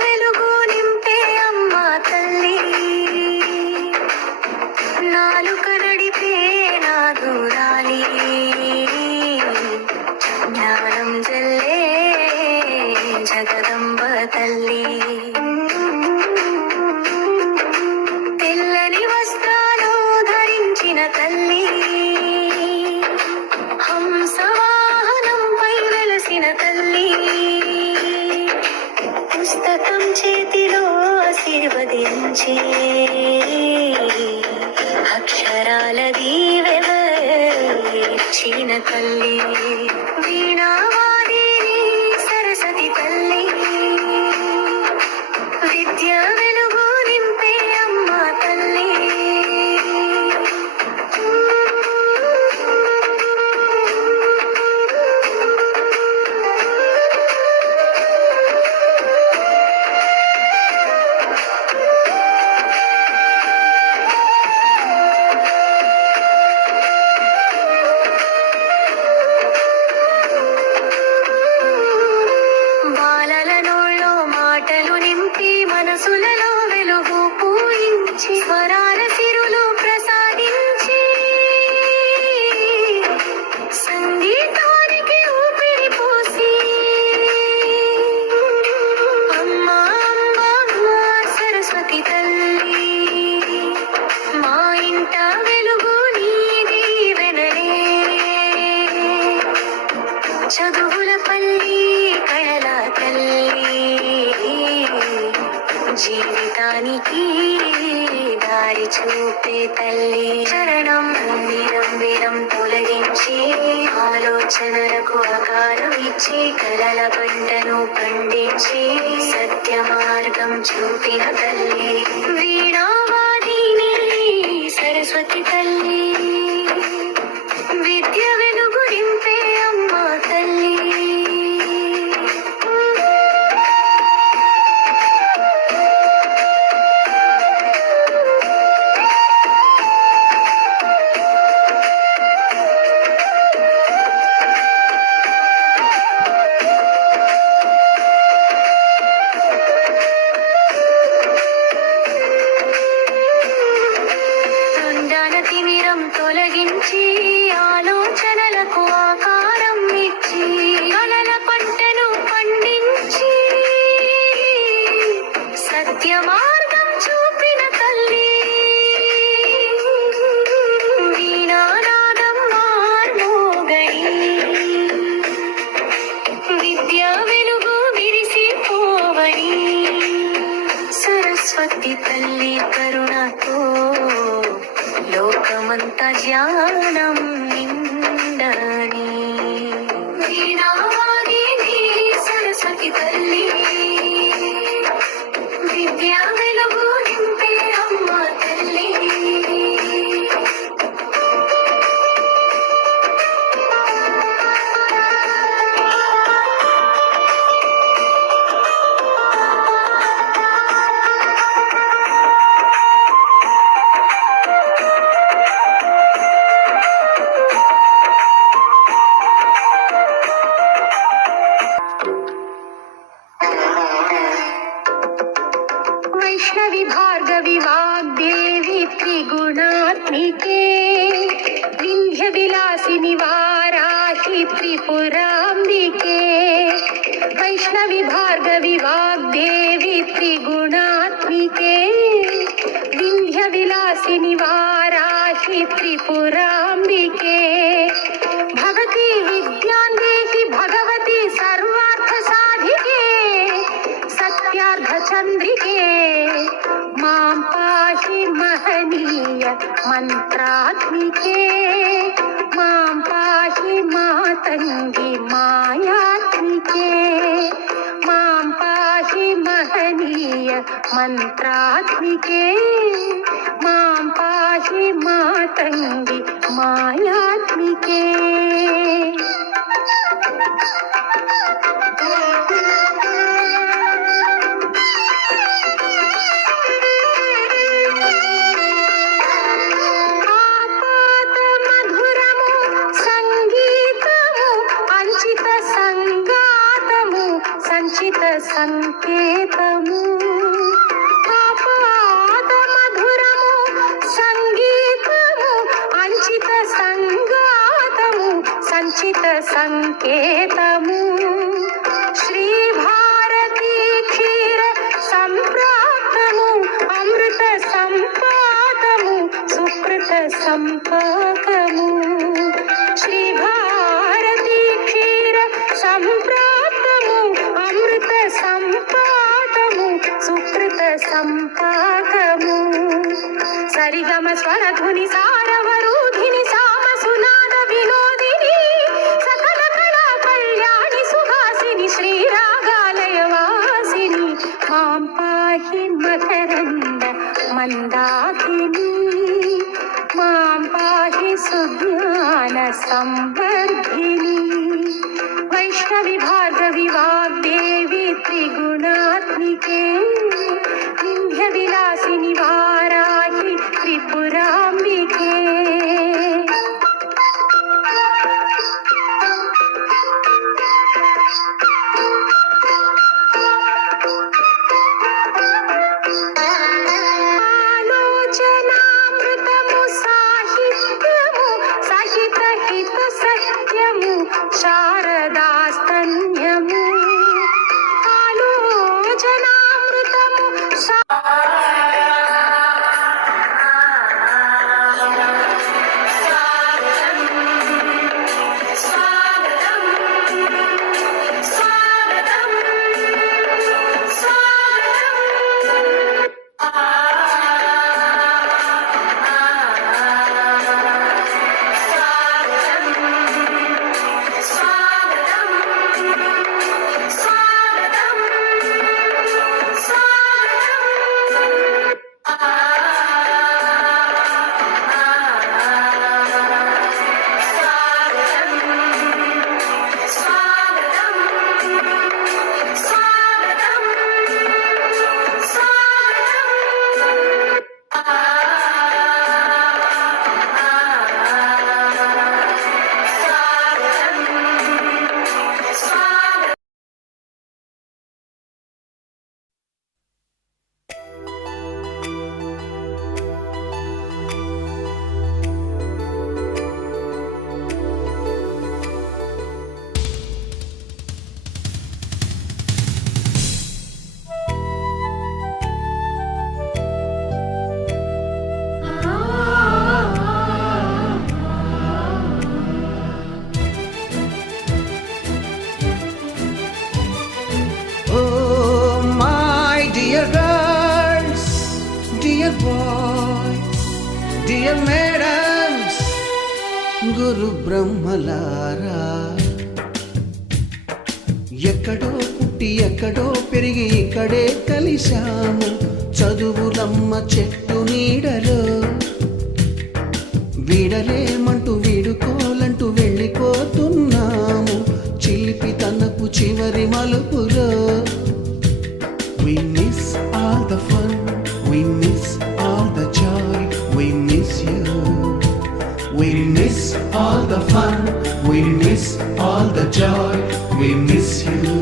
వెలుగు నింపే అమ్మ తల్లి, నాలుక నడిపే నా దూరాలి, జ్ఞానం జల్లే జగదంబ తల్లి. తెల్లని వస్త్రాలు ధరించిన తల్లి, హంసవాహనంపై వెలసిన తల్లి, పుస్తకం చేతిలో ఆశీర్వదించి అక్షరాల దీవెనలిచ్చిన తల్లి. వీణావాదిని సరస్వతి తల్లి, విద్య వెలుగు నింపే అమ్మ తల్లి. మనసులలో వెలుగు పూయించి స్వరాల సిరులు ప్రసాదించి సంగీతానికి ఊపిరి పోసి అమ్మా అమ్మా సరస్వతి తల్లి, మా ఇంట వెలుగు నీ దీవెనలే. చదువుల పల్లి కళల తల్లి, జీవితానికి దారి చూపే తల్లి. చరణం వీరం తొలగించి ఆలోచనలకు ఆకారం ఇచ్చి కలల పంటను పండించి సత్య మార్గం చూపిన తల్లి. వీణావాదిని సరస్వతి తల్లి, విద్య వెలుగు నింపే అమ్మ తల్లి. తొలగించి ఆలోచనలకు ఆకారం ఇచ్చి కలల పంటను పండించి సత్య మార్గం చూపిన తల్లి. వీణానాదం మార్మోగని విద్యా వెలుగు విరిసిపోవని సరస్వతి తల్లి కరుణతో లోకమంతా జ్ఞానం నిండని. వీణావాదిని సరస్వతి తల్లి, విద్యా వెలుగు నింపే అమ్మ తల్లి. వైష్ణవి భార్గవి వాగ్దేవి త్రిగుణాత్మికే, వింధ్య విలాసిని వారాహి త్రిపురాంబికే. వైష్ణవి భార్గవి వాగ్దేవి త్రిగుణాత్మికే, వింధ్య విలాసిని వారాహి త్రిపురాంబికే. భగవతి విద్యాందేహి భగవతి సర్వార్థ సాధికే, సత్యార్థ చంద్రికే. మాం పాహి మహనీయ మంత్రాత్మికే, మాం పాహి మాతంగి మాయాత్మికే. మాం పాహి మహనీయ మంత్రాత్మికే, మాం పాహి మాతంగి మాయాత్మికే. సంచిత సంకేతము ఆపాద మధురము సంగీతము అంచిత సంగాతము సంచిత సంకేతము శ్రీ భారతీ క్షీర సంప్రాప్తము అమృత సంపాదము సుకృత సంపాకము శ్రీ భారతీ క్షీర సంప్రాప్తము అమృత సంపాదము సుకృత సంపాకము సరిగమ స్వరధుని సారవరూధిని సామ సునాద వినోదిని సకల కళా కళ్యాణి సుహాసిని శ్రీరాగాలయ వాసిని మాం పాహి మకరంద మందాకిని మాం పాహి సుజ్ఞాన సంవర్ధిని వైష్ణవి భార్గవి వాగ్దేవి త్రిగుణాత్మికే వింధ్య విలాసిని వారాహి త్రిపురాంబికే ఆలోచనామృతము సాహిత్యము సహిత హిత సత్యము శారదాస్తన్యము ఆలోచనామృతము Oh, my dear girls, dear boys, dear madams, గురు బ్రహ్మలారా ఎక్కడో పుట్టి ఎక్కడో పెరిగి ఇక్కడే కలిశాము చదువులమ్మ చెట్టు నీడలో వీడలేమంటూ వీడుకోలంటూ వెళ్ళిపోతున్నాము చిలిపి తనపు చివరి మలుపులో We miss all the fun, we miss all the joy, we miss you. We miss all the fun, we miss all the joy, we miss you.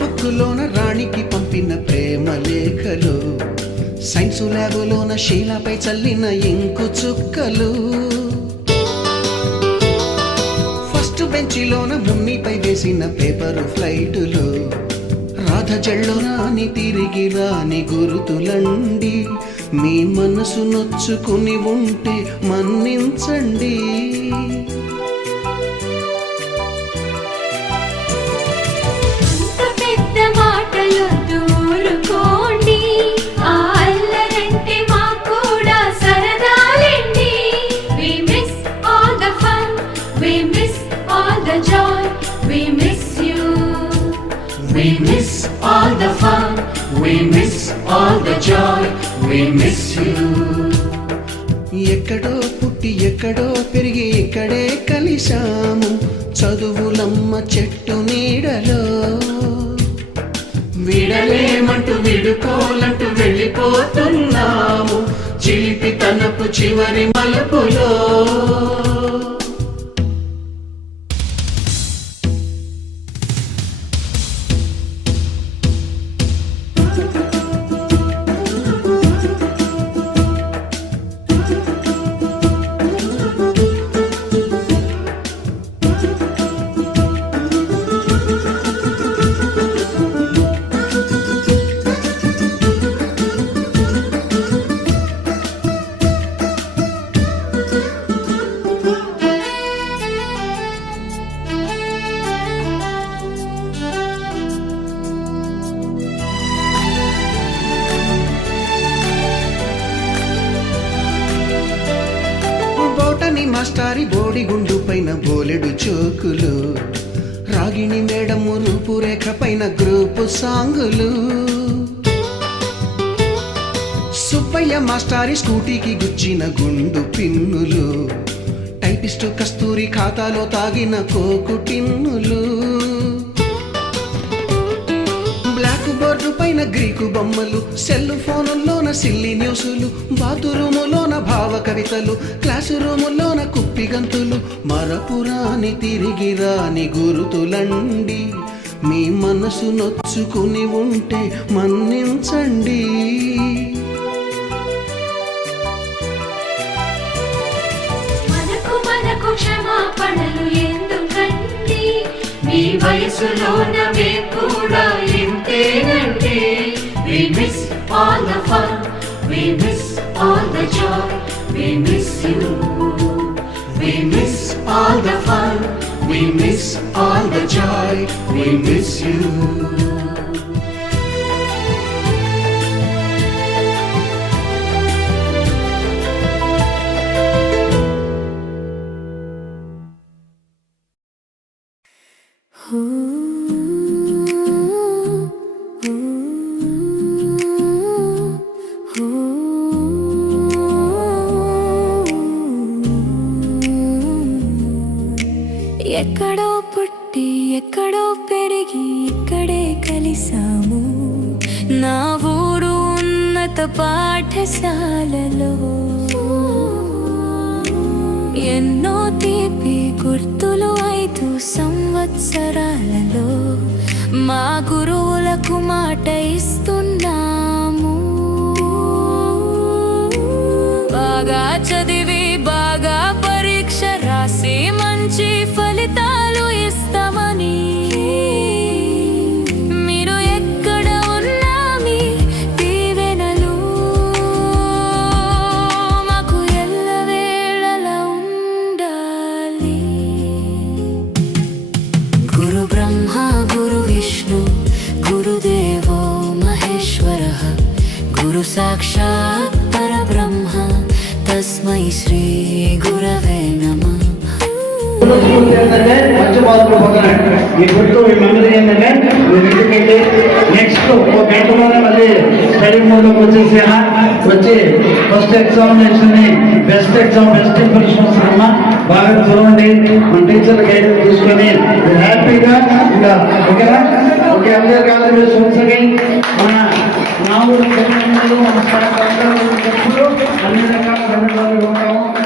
బుక్కులోన రాణికి పంపిన ప్రేమ లేఖలు సైన్సు ల్యాబులోన శీలాపై చల్లిన ఇంకు చుక్కలు ఫస్ట్ బెంచిలోన మున్నిపై వేసిన పేపరు ఫ్లైటులు రాధ జల్లోనాని తిరిగి రాని గురుతులండి మీ మనసు నొచ్చుకుని ఉంటే మన్నించండి the fun, we miss all the joy, we miss you. ఎక్కడో పుట్టి ఎక్కడో పెరిగి ఇక్కడే కలిశాము చదువులమ్మ చెట్టు నీడలో విడలేమంటూ విడుకోలంటూ వెళ్ళిపోతున్నాము చిలిపి తనపు చివరి మలుపులో. బోటని మాస్టారి బోడిగుండు పైన బోలెడు చోకులు రాగిణి మేడము రూపురేఖ పైన గ్రూపు సాంగులు సుబ్బయ్య మాస్టారి స్కూటీకి గుచ్చిన గుండు పిన్నులు టైపిస్టు కస్తూరి ఖాతాలో తాగిన కోకు టిన్నులు బ్లాక్ బోర్డు పైన గ్రీకు బొమ్మలు సెల్ ఫోనుల్లోన సిల్లి న్యూసులు బాతురూములోన భావ కవితలు క్లాసు రూముల్లోన కుప్పి గంతులు మరపురాని తిరిగి రాని గురుతులండి మీ మనసు నొచ్చుకుని ఉంటే మన్నించండి. మనకు క్షమాపణలు ఎందుకండి మీ వయసులోన మేము కూడా ఇంతేనండి. We miss all the fun, we miss all the joy, we miss you. We miss all the fun, we miss all the joy, we miss you. ఎక్కడో పుట్టి ఎక్కడో పెరిగి ఇక్కడే కలిసాము నా ఊరు ఉన్నత పాఠశాలలో ఎన్నో తీపి గుర్తులు 5 సంవత్సరాలలో మా గురువులకు మాట ఇస్తున్నాము బాగా చదివి బాగా పరీక్ష రాసి మంచి ఫలితాలు ఇస్తామని మీరు ఎక్కడ ఉన్నా మీ దీవెనలు మాకు ఎల్లవేళలా ఉండాలి. గురు బ్రహ్మ గురు విష్ణు గురుదేవో మహేశ్వరః గురు సాక్షాత్ పరబ్రహ్మ తస్మై శ్రీ గురవే నమః. ఏంటంటే మంచి మార్కులు పొందనండి ఈ గుర్తు మీ మెమరీ ఏంటంటే మీరు ఇంటికి నెక్స్ట్ ఒక గంటలోనే మళ్ళీ స్టడీ మోడ్లోకి వచ్చి ఫస్ట్ ఎగ్జామినేషన్ ని బెస్ట్ ఇంప్రెషన్ వస్తుందమ్మా బాగా చదవండి మన టీచర్ల గైడెన్స్ తీసుకొని హ్యాపీగా ఇంకా ఓకేనా ఓకే అందరూ కాలేజీ సొంతకి మన నాలుగు మన చెప్పులు అన్ని రకాల ఉంటాము.